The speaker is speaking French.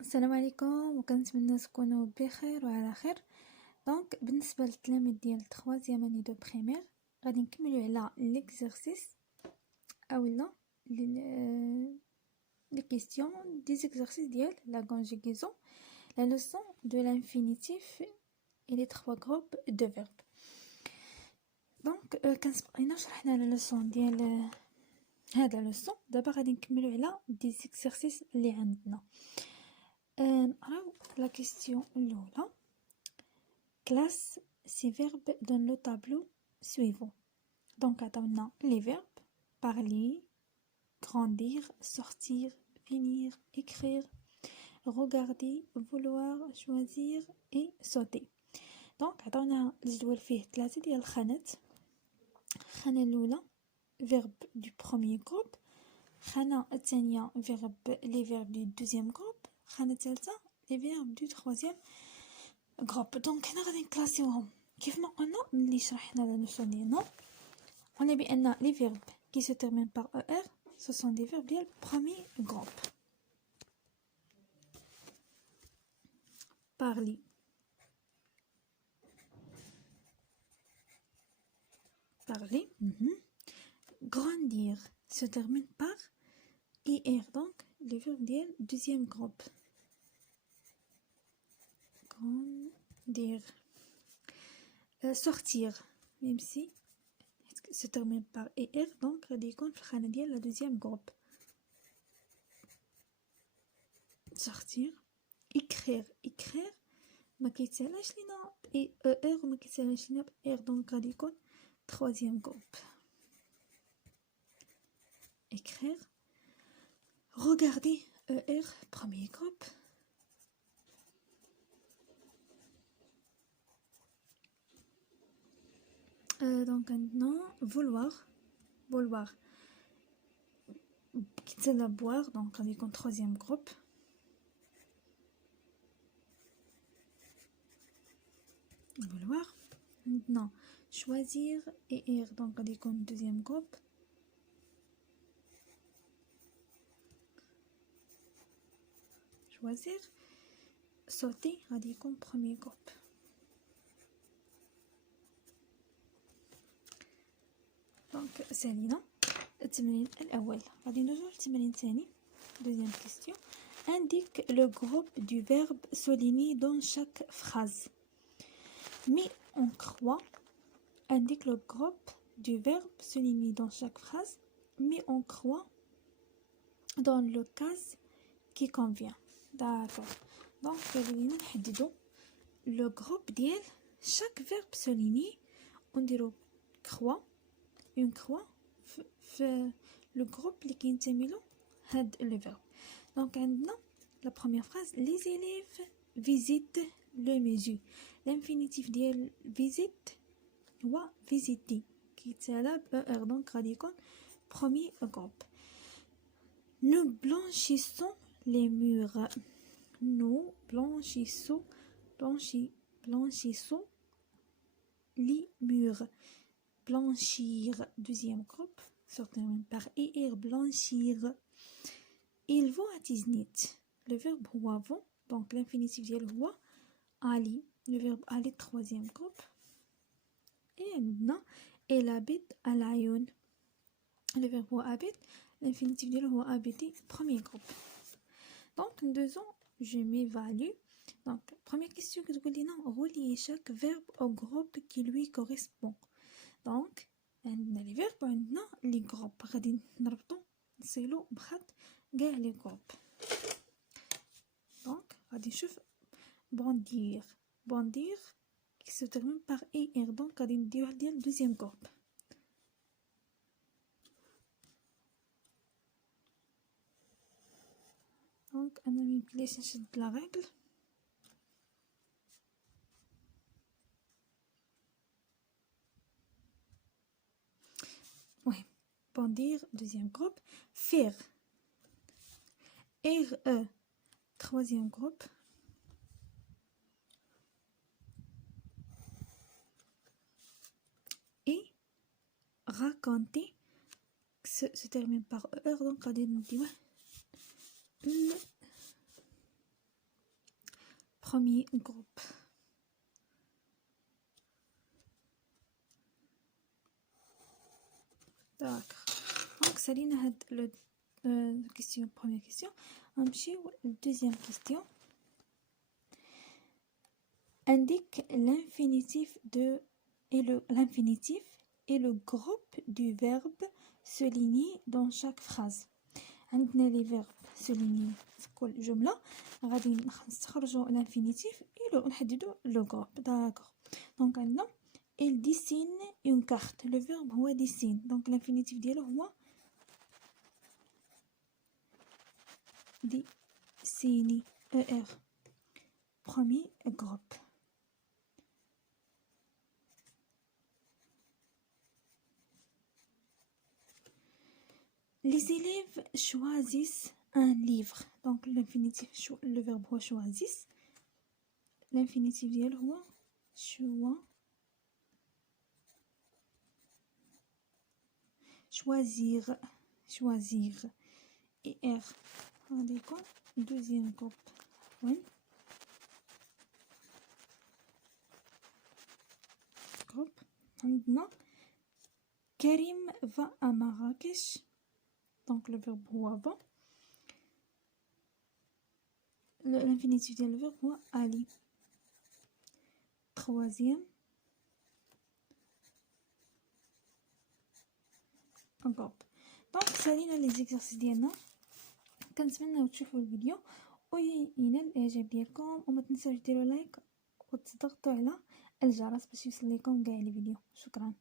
السلام عليكم وكنتمنى تكونوا بخير وعلى خير. دونك بالنسبه للتلاميذ ديال 3 اني دو بريمير غادي نكملوا على ليكزرسيس اولا لي كيسيون دي زيكزرسيس ديال لا كونجوغيزون لا لوسون دو لانفينيتيف et les 3 groupes de verbes. دونك كنسبقينا شرحنا لا لوسون ديال هذا لوسون. دابا غادي نكملوا على دي زيكزرسيس اللي عندنا. نقراو la question الأولى. Classe ces verbes dans le tableau suivant. Donc, attendons les verbes parler, grandir, sortir, finir, écrire, regarder, vouloir, choisir et sauter. Donc, attendons الجدول فيه 3 ديال الخانات. الخانة الأولى verbe du premier groupe. الخانة الثانية les verbes du deuxième groupe. الخانة الثالثة les verbes du troisième groupe. Donc هنا غادي نكلاسيوهم كيف ما قلنا ملي شرحنا لا نوسيون ديالنا. قلنا بان les verbes qui se terminent par er ce sont des verbes ديال premier groupe. Parler, parler. Grandir se termine par ir, donc les verbes ديال deuxième groupe. Grandir. Sortir, même si se termine par er, donc غادي يكون في الخانة ديال la deuxième groupe. Sortir. écrire ما كيتسالاش لينا اي ار وما كيتسالاش لينا ب ار، دونك غادي يكون troisième groupe. écrire. regarder er premier groupe. donc maintenant vouloir كيتسالى boire، donc غادي يكون troisième groupe. vouloir. maintenant choisir et ir، donc غادي يكون deuxième groupe. choisir. sauter غادي يكون premier groupe. دونك سالينا التمرين الاول. غادي ندوزو للتمرين الثاني. deuxième question. indique le groupe du verbe souligné dans chaque phrase. mais on croit. indique le groupe du verbe souligné dans chaque phrase mais on croit dans le cas qui convient. d'accord. donc بدينا نحددو le groupe ديال chaque verbe souligné ونديرو croix une croix في le groupe اللي كينتمي له هاد le verbe. donc عندنا la première phrase les élèves visitent le musée. l'infinitif ديال visite هو visiter كيتسالى ب er، donc غادي يكون premier groupe. nous blanchissons les murs. nous blanchissons les murs. blanchir deuxième groupe se termine par ir. blanchir. il vont à Tiznit. le verbe هو vont، donc l'infinitif ديال هو aller. le verbe aller troisième groupe. et عندنا elle habite à Lyon. le verbe هو habite، l'infinitif ديالو هو habiter premier groupe. donc ندوزو je m'évalue. donc première question كتقول لنا relier chaque verbe au groupe qui lui correspond. donc عندنا لي فيرب وعندنا لي جروب، غادي نربطو نصيلو بخط كاع لي جروب. donc غادي نشوف bondir qui se termine par ir، donc غادي نديو واحد ديال deuxième groupe. donc انا ميمكنليش نشد لا ريغل. oui. bondir deuxième groupe. faire re troisième groupe. et raconter se termine par er، donc غادي نديوه premier groupe. D'accord. Donc سالينا هاد le question première question. نمشيو deuxième question. Indique l'infinitif et le groupe du verbe souligné dans chaque phrase. عندنا les verbes soulignés في كل جملة، غادي نستخرجوا l'infinitif et نحددوا le groupe. D'accord. Donc عندنا il dessine une carte. Le verbe هو dessine. Donc l'infinitif ديالو هو dessiner. ER. Premier groupe. Les élèves choisissent un livre. Donc l'infinitif, le verbe هو choisissent. L'infinitif ديالو هو choisir. Et R. غادي يكون deuxième groupe. وين groupe عندنا Karim va à Marrakech. Donc le verbe هو va. L'infinitif ديال le verbe هو aller. Troisième groupe. Donc سالينا لي زيكزارسيس ديالنا. كنتمنىو تشوفوا الفيديو وينال الاعجاب ديالكم، وما تنساوش ديروا لايك وتضغطوا على الجرس باش يوصل لكم كاع الفيديو. شكرا.